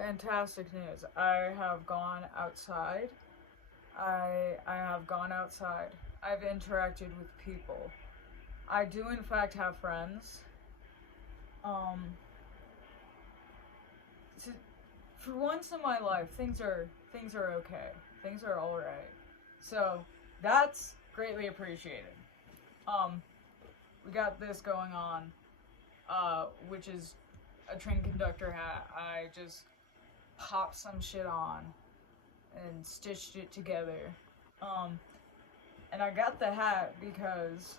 fantastic news. I have gone outside. I have gone outside. I've interacted with people. I do in fact have friends. Um to, for once in my life, things are okay. Things are all right. So, that's greatly appreciated. Um we got this going on, which is a train conductor hat. I just popped some shit on and stitched it together. Um, and I got the hat because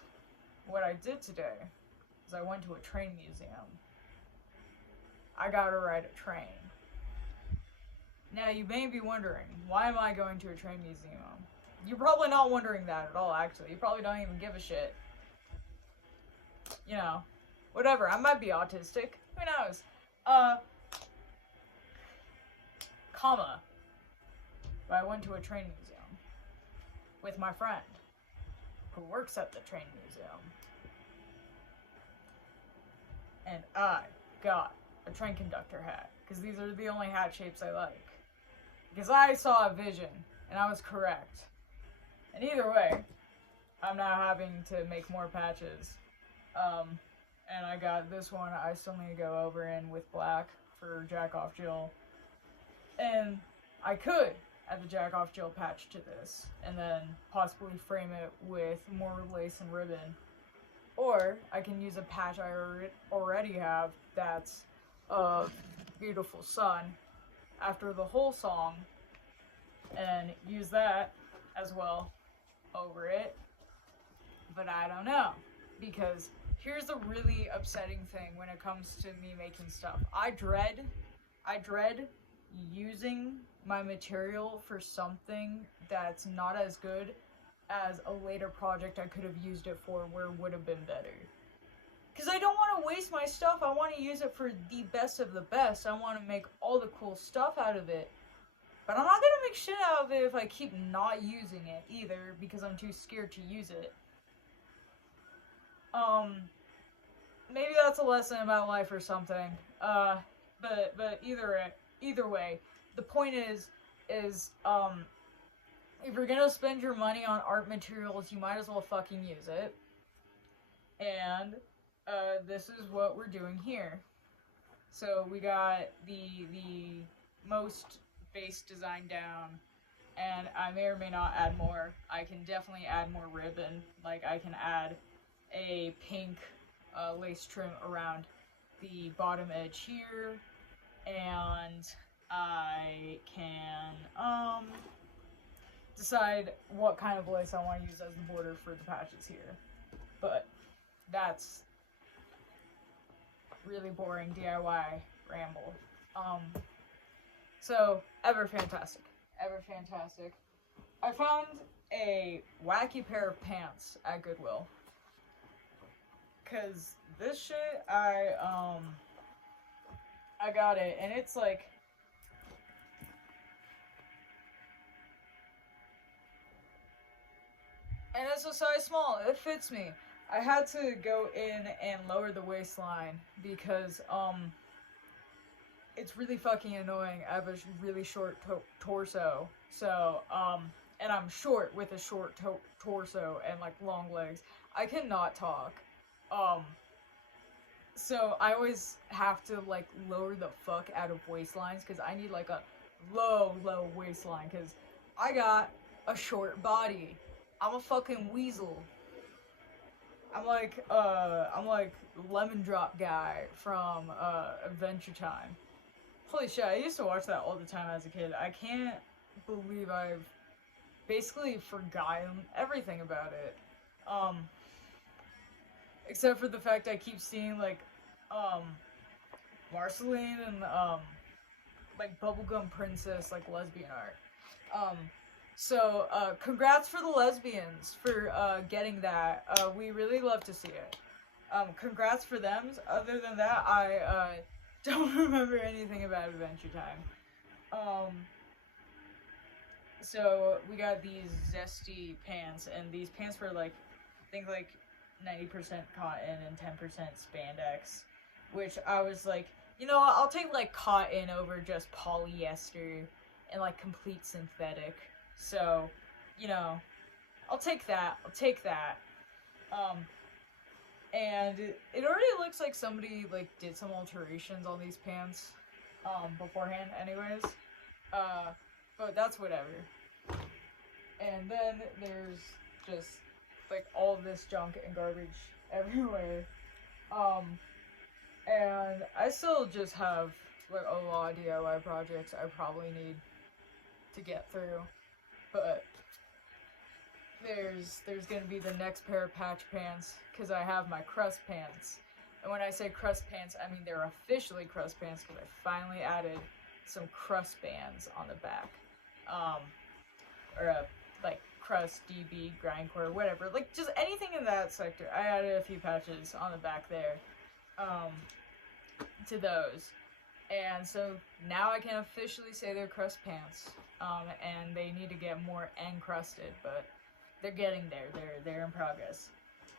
what I did today is I went to a train museum. I got to ride a train. Now you may be wondering, why am I going to a train museum? You're probably not wondering that at all, actually. You probably don't even give a shit. You know, whatever. I might be autistic. Who knows? Comma. But I went to a train museum with my friend who works at the train museum. And I got a train conductor hat because these are the only hat shapes I like. Because I saw a vision and I was correct. And either way, I'm now having to make more patches. And I got this one I still need to go over in with black for Jack Off Jill. And I could add the Jack Off Jill patch to this, and then possibly frame it with more lace and ribbon. Or I can use a patch I already have that's Beautiful Sun after the whole song, and use that as well over it. But I don't know, because here's the really upsetting thing when it comes to me making stuff. I dread using my material for something that's not as good as a later project I could have used it for where it would have been better. Because I don't want to waste my stuff. I want to use it for the best of the best. I want to make all the cool stuff out of it. But I'm not going to make shit out of it if I keep not using it either, because I'm too scared to use it. Maybe that's a lesson about life or something. But either way, the point is, if you're gonna spend your money on art materials, you might as well fucking use it. And, this is what we're doing here. So we got the most base design down, and I may or may not add more. I can definitely add more ribbon. Like, I can add a pink lace trim around the bottom edge here, and I can decide what kind of lace I want to use as the border for the patches here. But that's really boring DIY ramble. So ever fantastic. I found a wacky pair of pants at Goodwill. Cause this shit, I got it, and it's like, and it's a size small. It fits me. I had to go in and lower the waistline because it's really fucking annoying. I have a really short torso, so and I'm short with a short torso and like long legs. I cannot talk. So I always have to like lower the fuck out of waistlines because I need like a low waistline because I got a short body. I'm a fucking weasel. I'm like Lemon Drop guy from Adventure Time. Holy shit, I used to watch that all the time as a kid. I can't believe I've basically forgotten everything about it. Except for the fact I keep seeing like Marceline and like Bubblegum Princess like lesbian art. So congrats for the lesbians for getting that. We really love to see it. Congrats for them. Other than that, I don't remember anything about Adventure Time. So we got these zesty pants, and these pants were like, I think like 90% cotton and 10% spandex, which I was like, You know, I'll take like cotton over just polyester and like complete synthetic. So, you know, I'll take that. I'll take that. Um, and it already looks like somebody like did some alterations on these pants, beforehand. Anyways, but that's whatever. And then there's just like all of this junk and garbage everywhere. And I still just have like a lot of DIY projects I probably need to get through. But there's gonna be the next pair of patch pants because I have my crust pants. And when I say crust pants, I mean they're officially crust pants because I finally added some crust bands on the back. Or a like crust, DB, grindcore, whatever. Like just anything in that sector. I added a few patches on the back there. To those. And so now I can officially say they're crust pants. And they need to get more encrusted, but they're getting there. They're in progress.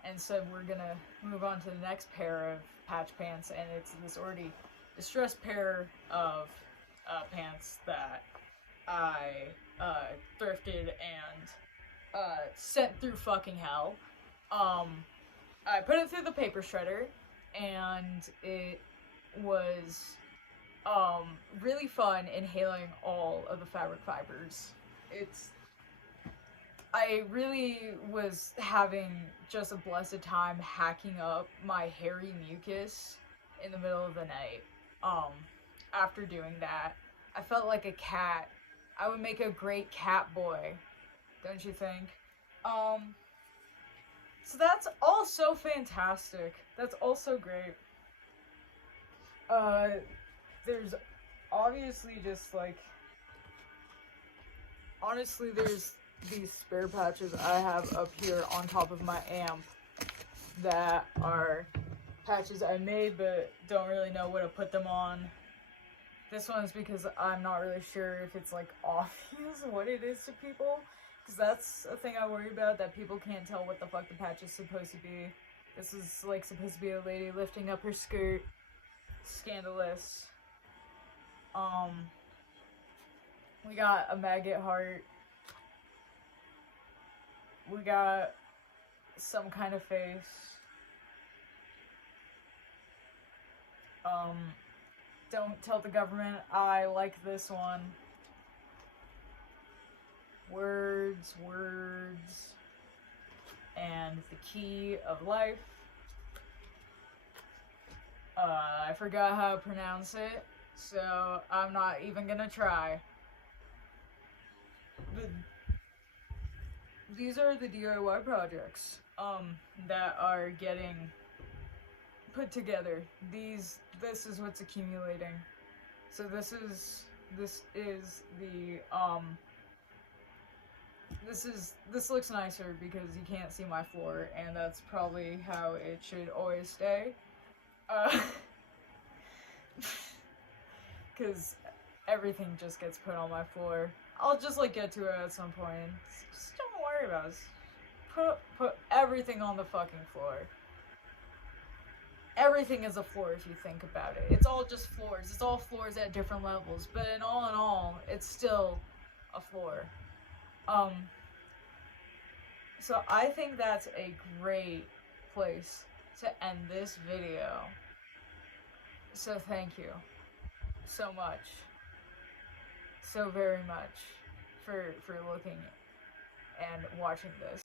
And so we're gonna move on to the next pair of patch pants, and it's this already distressed pair of pants that I thrifted and sent through fucking hell. I put it through the paper shredder, and it was really fun inhaling all of the fabric fibers. I really was having just a blessed time hacking up my hairy mucus in the middle of the night. After doing that, I felt like a cat. I would make a great cat boy, don't you think? So that's all so fantastic. That's all so great. There's obviously just like, honestly, there's these spare patches I have up here on top of my amp that are patches I made but don't really know what to put them on. This one's because I'm not really sure if it's like obvious what it is to people, because that's a thing I worry about, that people can't tell what the fuck the patch is supposed to be. This is like supposed to be a lady lifting up her skirt. Scandalous. We got a maggot heart. We got some kind of face. Don't tell the government I like this one. Words, and the key of life. I forgot how to pronounce it, so I'm not even gonna try. These are the DIY projects, that are getting put together. This is what's accumulating. So this is the, this looks nicer because you can't see my floor, and that's probably how it should always stay. Because everything just gets put on my floor. I'll just like get to it at some point. Just don't worry about it. Put everything on the fucking floor. Everything is a floor if you think about it. It's all just floors. It's all floors at different levels. But in all, it's still a floor. So I think that's a great place to end this video. So thank you so much, so very much for looking and watching this.